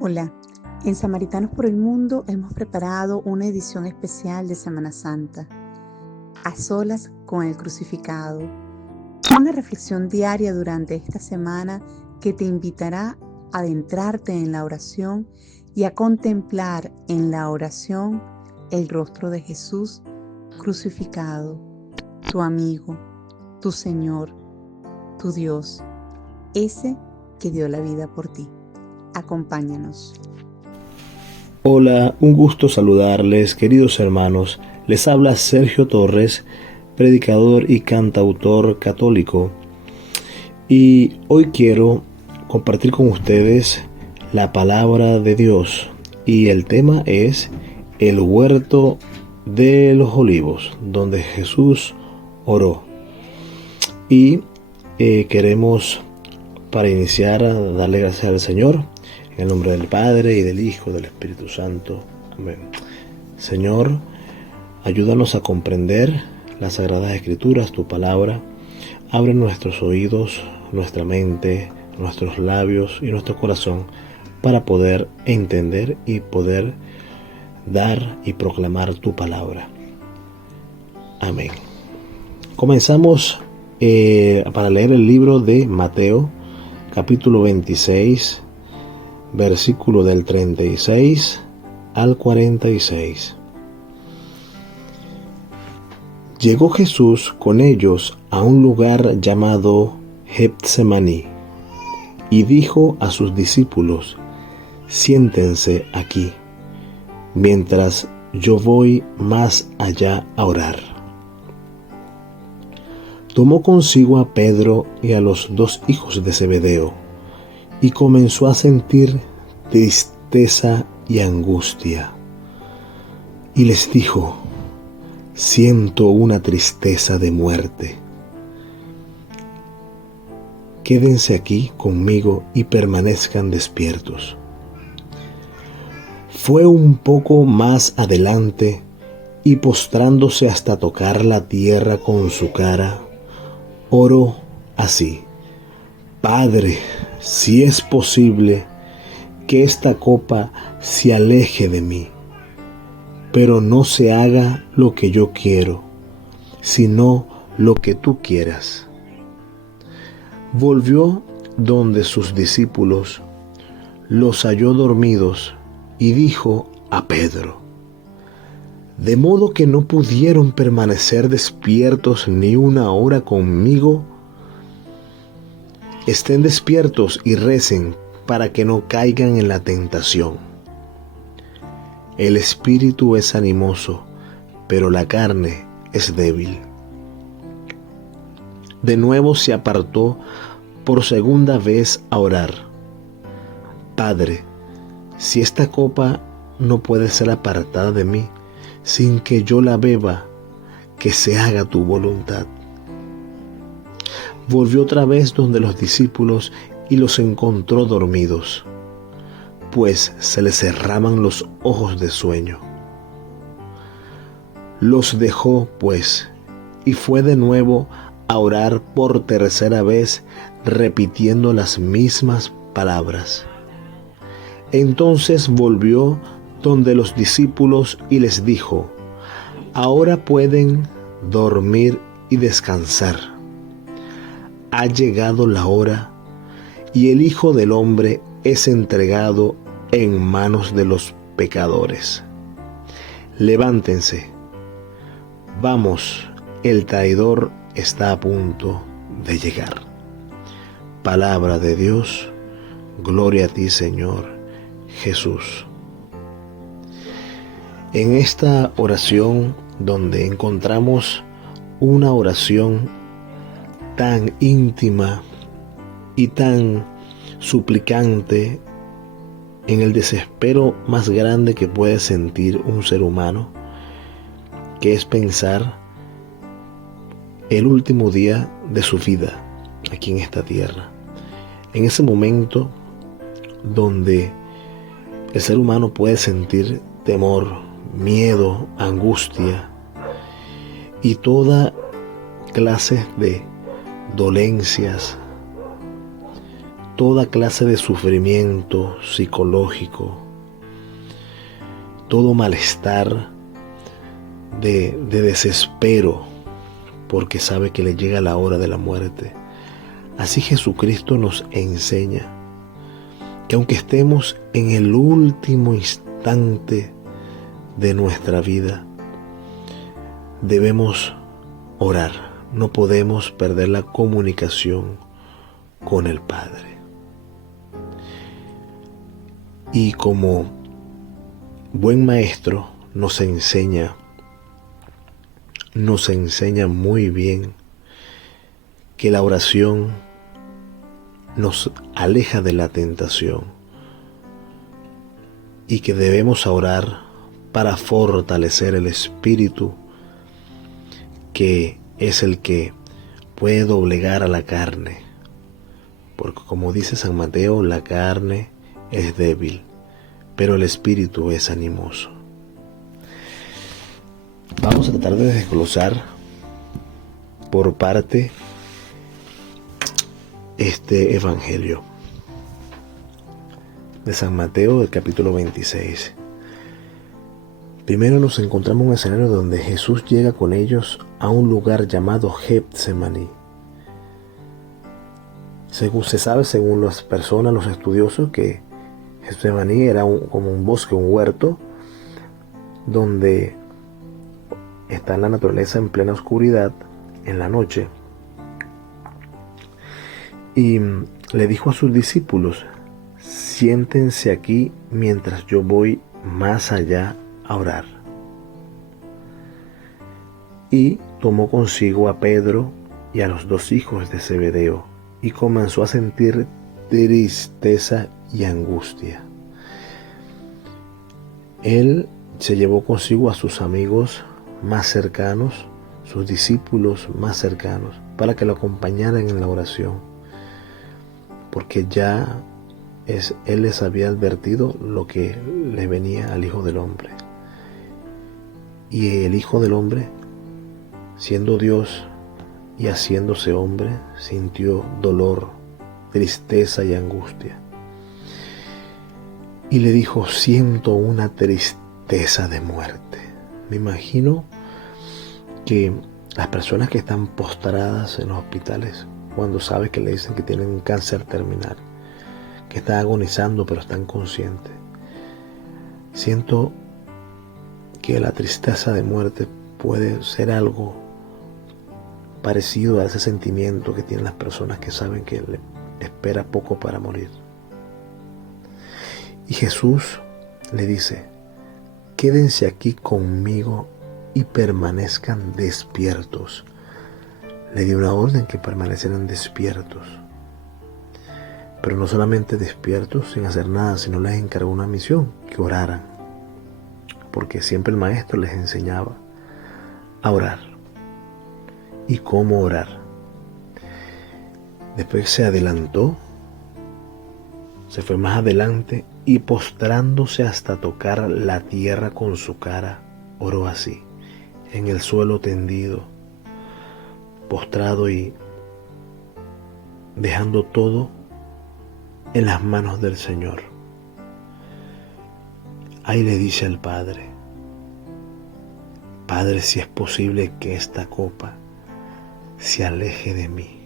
Hola, en Samaritanos por el Mundo hemos preparado una edición especial de Semana Santa, a solas con el crucificado, una reflexión diaria durante esta semana que te invitará a adentrarte en la oración y a contemplar en la oración el rostro de Jesús crucificado, tu amigo, tu Señor, tu Dios, ese que dio la vida por ti. Acompáñanos. Hola, un gusto saludarles, queridos hermanos. Les habla Sergio Torres, predicador y cantautor católico. Y hoy quiero compartir con ustedes la palabra de Dios. Y el tema es el huerto de los olivos, donde Jesús oró. Y queremos, para iniciar, darle gracias al Señor. En el nombre del Padre, y del Hijo, y del Espíritu Santo. Amén. Señor, ayúdanos a comprender las Sagradas Escrituras, tu palabra. Abre nuestros oídos, nuestra mente, nuestros labios y nuestro corazón para poder entender y poder dar y proclamar tu palabra. Amén. Comenzamos para leer el libro de Mateo, capítulo 26, versículo del 36 al 46. Llegó Jesús con ellos a un lugar llamado Getsemaní y dijo a sus discípulos: siéntense aquí, mientras yo voy más allá a orar. Tomó consigo a Pedro y a los dos hijos de Zebedeo, y comenzó a sentir tristeza y angustia. Y les dijo: siento una tristeza de muerte. Quédense aquí conmigo y permanezcan despiertos. Fue un poco más adelante y postrándose hasta tocar la tierra con su cara, oró así: Padre, si es posible, que esta copa se aleje de mí, pero no se haga lo que yo quiero, sino lo que tú quieras. Volvió donde sus discípulos, los halló dormidos y dijo a Pedro: ¿de modo que no pudieron permanecer despiertos ni una hora conmigo? Estén despiertos y recen para que no caigan en la tentación. El espíritu es animoso, pero la carne es débil. De nuevo se apartó por segunda vez a orar: Padre, si esta copa no puede ser apartada de mí sin que yo la beba, que se haga tu voluntad. Volvió otra vez donde los discípulos y los encontró dormidos, pues se les cerraban los ojos de sueño. Los dejó, pues, y fue de nuevo a orar por tercera vez, repitiendo las mismas palabras. Entonces volvió donde los discípulos y les dijo: ahora pueden dormir y descansar. Ha llegado la hora, y el Hijo del Hombre es entregado en manos de los pecadores. Levántense, vamos, el traidor está a punto de llegar. Palabra de Dios, gloria a ti, Señor Jesús. En esta oración, donde encontramos una oración tan íntima y tan suplicante, en el desespero más grande que puede sentir un ser humano, que es pensar el último día de su vida aquí en esta tierra. En ese momento donde el ser humano puede sentir temor, miedo, angustia y toda clase de dolencias, toda clase de sufrimiento psicológico, todo malestar de desespero, porque sabe que le llega la hora de la muerte. Así Jesucristo nos enseña que aunque estemos en el último instante de nuestra vida, debemos orar. No podemos perder la comunicación con el Padre. Y como buen maestro nos enseña muy bien que la oración nos aleja de la tentación y que debemos orar para fortalecer el espíritu, que es el que puede doblegar a la carne, porque como dice San Mateo, la carne es débil, pero el espíritu es animoso. Vamos a tratar de desglosar por parte este evangelio de San Mateo, del capítulo 26. Primero nos encontramos en un escenario donde Jesús llega con ellos a un lugar llamado Getsemaní. Se sabe, según las personas, los estudiosos, que Getsemaní era como un bosque, un huerto, donde está en la naturaleza en plena oscuridad, en la noche. Y le dijo a sus discípulos: siéntense aquí mientras yo voy más allá a orar. Y tomó consigo a Pedro y a los dos hijos de Zebedeo, y comenzó a sentir tristeza y angustia. Él se llevó consigo a sus amigos más cercanos, sus discípulos más cercanos, para que lo acompañaran en la oración, porque ya Él les había advertido lo que le venía al Hijo del Hombre. Y el Hijo del Hombre, siendo Dios y haciéndose hombre, sintió dolor, tristeza y angustia. Y le dijo: siento una tristeza de muerte. Me imagino que las personas que están postradas en los hospitales, cuando saben que le dicen que tienen un cáncer terminal, que están agonizando pero están conscientes, siento que la tristeza de muerte puede ser algo parecido a ese sentimiento que tienen las personas que saben que le espera poco para morir. Y Jesús le dice: quédense aquí conmigo y permanezcan despiertos. Le dio una orden que permanecieran despiertos, pero no solamente despiertos sin hacer nada, sino les encargó una misión: que oraran, porque siempre el maestro les enseñaba a orar y cómo orar. Después se adelantó, se fue más adelante, y postrándose hasta tocar la tierra con su cara, oró así, en el suelo tendido, postrado y dejando todo en las manos del Señor. Ahí le dice al Padre: Padre, si es posible que esta copa se aleje de mí.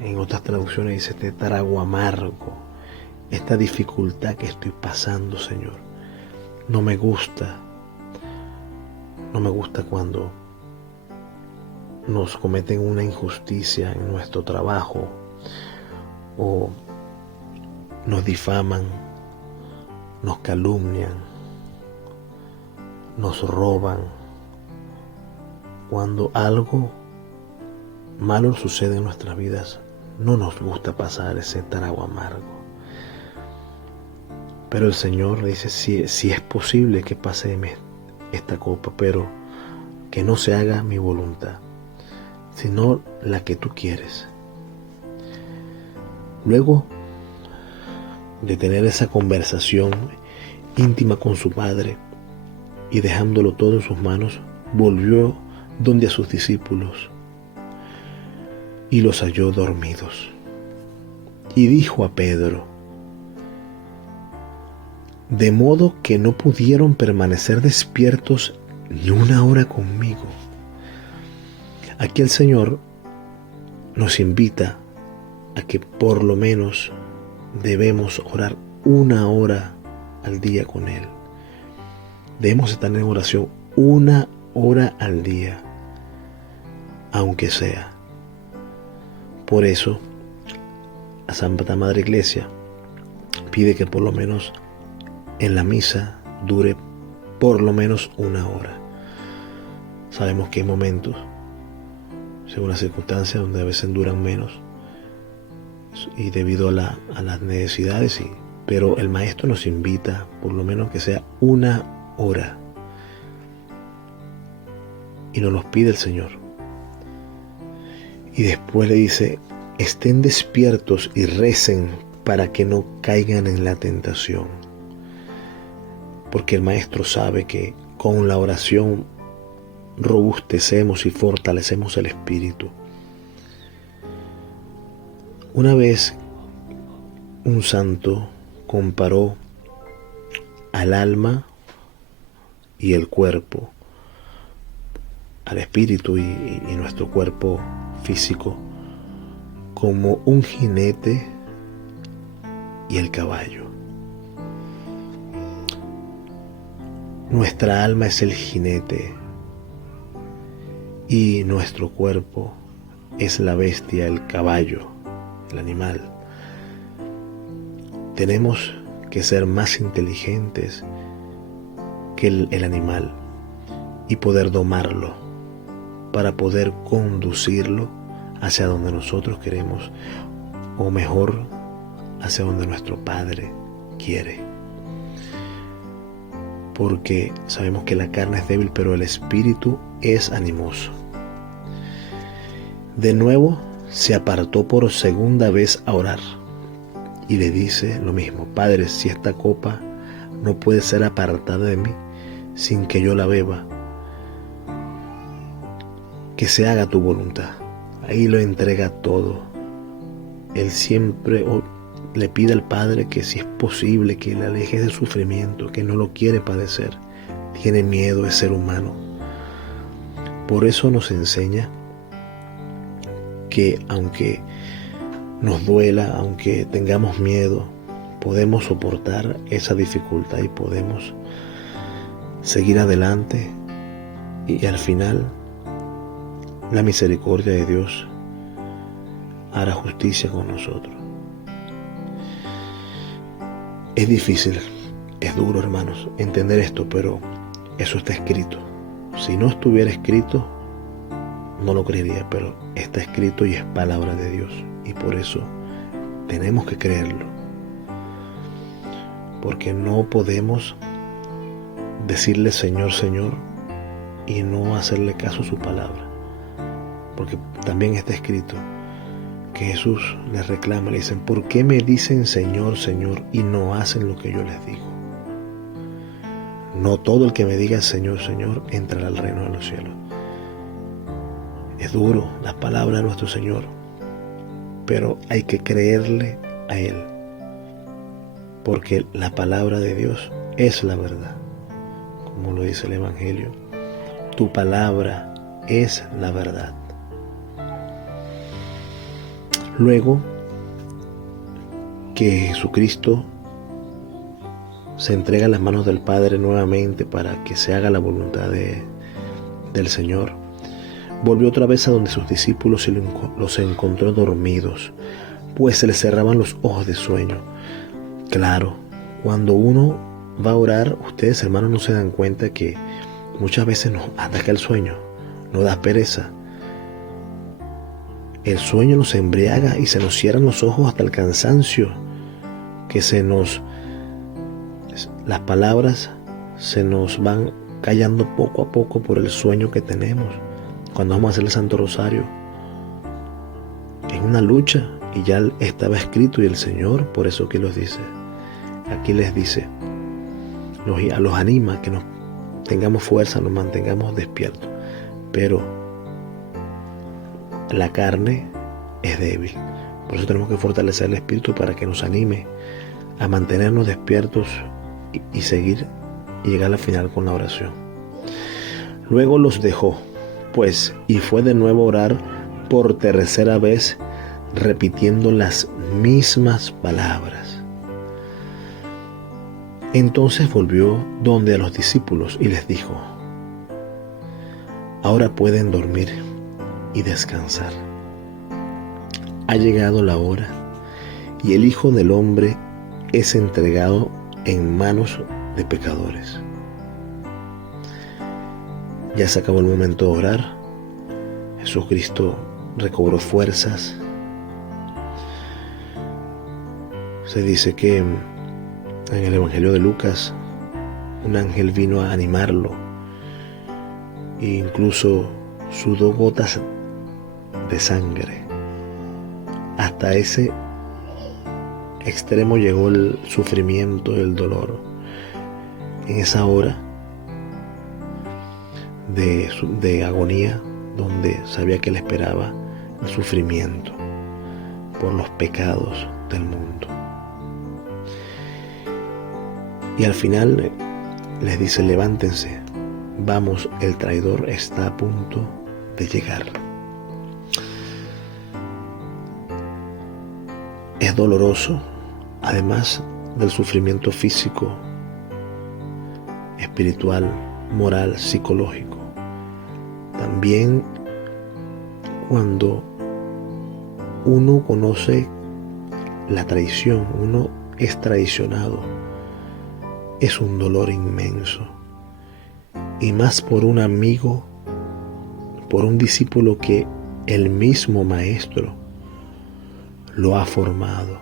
En otras traducciones dice: este trago amargo, esta dificultad que estoy pasando, Señor, no me gusta cuando nos cometen una injusticia en nuestro trabajo, o nos difaman, nos calumnian, nos roban. Cuando algo malo sucede en nuestras vidas, no nos gusta pasar ese trago amargo. Pero el Señor le dice: si es posible que pase esta copa, pero que no se haga mi voluntad, sino la que tú quieres. Luego de tener esa conversación íntima con su Padre y dejándolo todo en sus manos, volvió donde a sus discípulos y los halló dormidos. y dijo a Pedro: de modo que no pudieron permanecer despiertos ni una hora conmigo. Aquí el Señor nos invita a que por lo menos debemos orar una hora al día con Él. Debemos estar en oración una hora al día, aunque sea. Por eso, la Santa Madre Iglesia pide que por lo menos en la misa dure por lo menos una hora. Sabemos que hay momentos, según las circunstancias, donde a veces duran menos y debido a las necesidades, pero el Maestro nos invita por lo menos que sea una hora y nos los pide el Señor. Y después le dice: estén despiertos y recen para que no caigan en la tentación. Porque el Maestro sabe que con la oración robustecemos y fortalecemos el espíritu. Una vez un santo comparó al alma y el cuerpo, al espíritu y nuestro cuerpo físico, como un jinete y el caballo. Nuestra alma es el jinete y nuestro cuerpo es la bestia, el caballo, el animal. Tenemos que ser más inteligentes que el animal y poder domarlo para poder conducirlo hacia donde nosotros queremos, o mejor, hacia donde nuestro Padre quiere. Porque sabemos que la carne es débil, pero el espíritu es animoso. De nuevo se apartó por segunda vez a orar y le dice lo mismo: Padre, si esta copa no puede ser apartada de mí sin que yo la beba, que se haga tu voluntad. Ahí lo entrega todo. Él siempre le pide al Padre que si es posible que le aleje de sufrimiento, que no lo quiere padecer. Tiene miedo de ser humano. Por eso nos enseña que aunque nos duela, aunque tengamos miedo, podemos soportar esa dificultad y podemos seguir adelante, y al final la misericordia de Dios hará justicia con nosotros. Es difícil, es duro, hermanos, entender esto, pero eso está escrito. Si no estuviera escrito, no lo creería, pero está escrito y es palabra de Dios. Y por eso tenemos que creerlo. Porque no podemos decirle Señor, Señor, y no hacerle caso a su palabra. Porque también está escrito que Jesús les reclama, le dicen: ¿por qué me dicen Señor, Señor y no hacen lo que yo les digo? No todo el que me diga Señor, Señor entrará al reino de los cielos. Es duro las palabras de nuestro Señor, pero hay que creerle a Él, porque la palabra de Dios es la verdad. Como lo dice el Evangelio, tu palabra es la verdad. Luego que Jesucristo se entrega en las manos del Padre nuevamente para que se haga la voluntad del Señor, volvió otra vez a donde sus discípulos y los encontró dormidos, pues se les cerraban los ojos de sueño. Claro, cuando uno va a orar, ustedes, hermanos, no se dan cuenta que muchas veces nos ataca el sueño, nos da pereza. El sueño nos embriaga y se nos cierran los ojos hasta el cansancio, que las palabras se nos van callando poco a poco por el sueño que tenemos. Cuando vamos a hacer el Santo Rosario, es una lucha y ya estaba escrito, y el Señor por eso aquí los dice, aquí les dice, los anima que nos tengamos fuerza, nos mantengamos despiertos, pero la carne es débil, Por eso tenemos que fortalecer el espíritu para que nos anime a mantenernos despiertos y seguir y llegar al final con la oración. Luego los dejó, pues, y fue de nuevo a orar por tercera vez, repitiendo las mismas palabras. Entonces volvió donde a los discípulos y les dijo: ahora pueden dormir y descansar. Ha llegado la hora y el Hijo del Hombre es entregado en manos de pecadores. Ya se acabó el momento de orar. Jesucristo recobró fuerzas. Se dice que en el Evangelio de Lucas un ángel vino a animarlo e incluso sudó gotas de sangre. Hasta ese extremo llegó el sufrimiento y el dolor en esa hora de agonía, donde sabía que le esperaba el sufrimiento por los pecados del mundo. Y al final les dice: levántense, vamos, el traidor está a punto de llegar. Es doloroso, además del sufrimiento físico, espiritual, moral, psicológico. También cuando uno conoce la traición, uno es traicionado, es un dolor inmenso. Y más por un amigo, por un discípulo que el mismo maestro lo ha formado.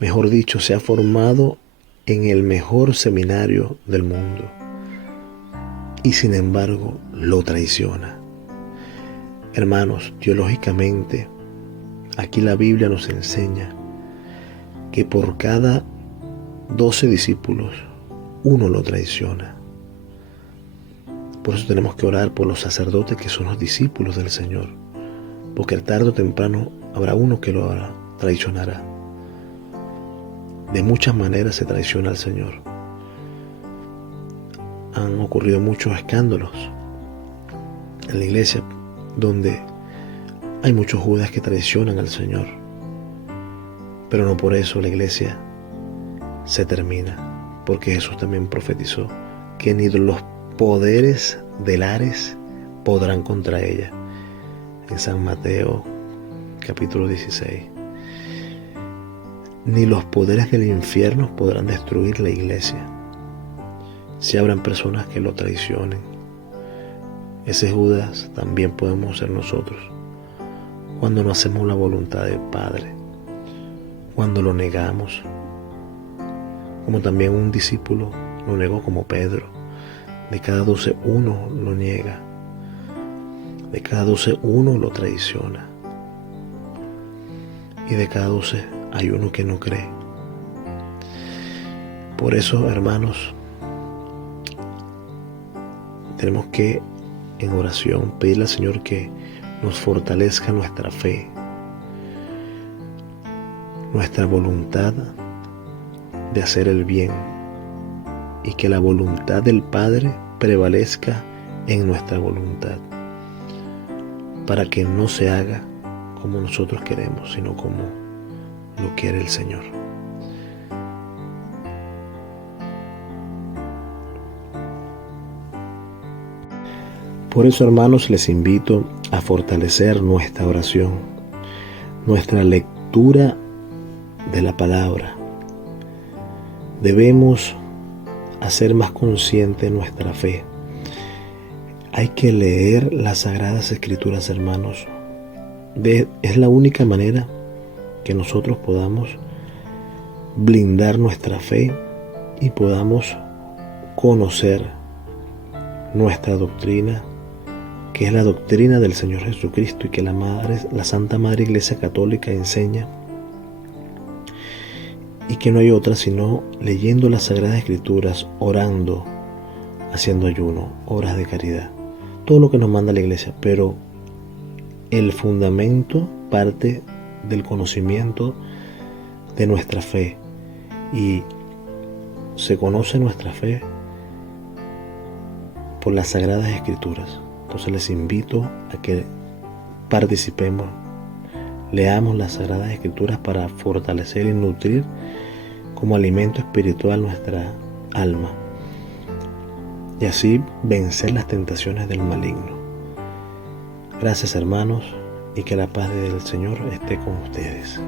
Mejor dicho, se ha formado en el mejor seminario del mundo. Y sin embargo, lo traiciona. Hermanos, teológicamente, aquí la Biblia nos enseña que por cada 12 discípulos, uno lo traiciona. Por eso tenemos que orar por los sacerdotes que son los discípulos del Señor, porque tarde o temprano habrá uno que lo traicionará. De muchas maneras se traiciona al Señor. Han ocurrido muchos escándalos en la iglesia donde hay muchos judas que traicionan al Señor, pero no por eso la iglesia se termina, porque Jesús también profetizó que ni los poderes del Ares podrán contra ella, en San Mateo capítulo 16. Ni los poderes del infierno podrán destruir la iglesia. Si habrán personas que lo traicionen, ese Judas también podemos ser nosotros, cuando no hacemos la voluntad del Padre, cuando lo negamos, como también un discípulo lo negó, como Pedro. De cada 12, uno lo niega. De cada 12, uno lo traiciona. Y de cada 12 hay uno que no cree. Por eso, hermanos, tenemos que en oración pedirle al Señor que nos fortalezca nuestra fe, nuestra voluntad de hacer el bien, y que la voluntad del Padre prevalezca en nuestra voluntad, para que no se haga como nosotros queremos, sino como lo quiere el Señor. Por eso, hermanos, les invito a fortalecer nuestra oración, nuestra lectura de la palabra. Debemos hacer más consciente nuestra fe. Hay que leer las Sagradas Escrituras, hermanos. Es la única manera que nosotros podamos blindar nuestra fe y podamos conocer nuestra doctrina, que es la doctrina del Señor Jesucristo, y que la Santa Madre Iglesia Católica enseña, y que no hay otra sino leyendo las Sagradas Escrituras, orando, haciendo ayuno, obras de caridad, todo lo que nos manda la Iglesia. Pero el fundamento parte del conocimiento de nuestra fe. Y se conoce nuestra fe por las Sagradas Escrituras. Entonces les invito a que participemos, leamos las Sagradas Escrituras para fortalecer y nutrir como alimento espiritual nuestra alma y así vencer las tentaciones del maligno. Gracias, hermanos, y que la paz del Señor esté con ustedes.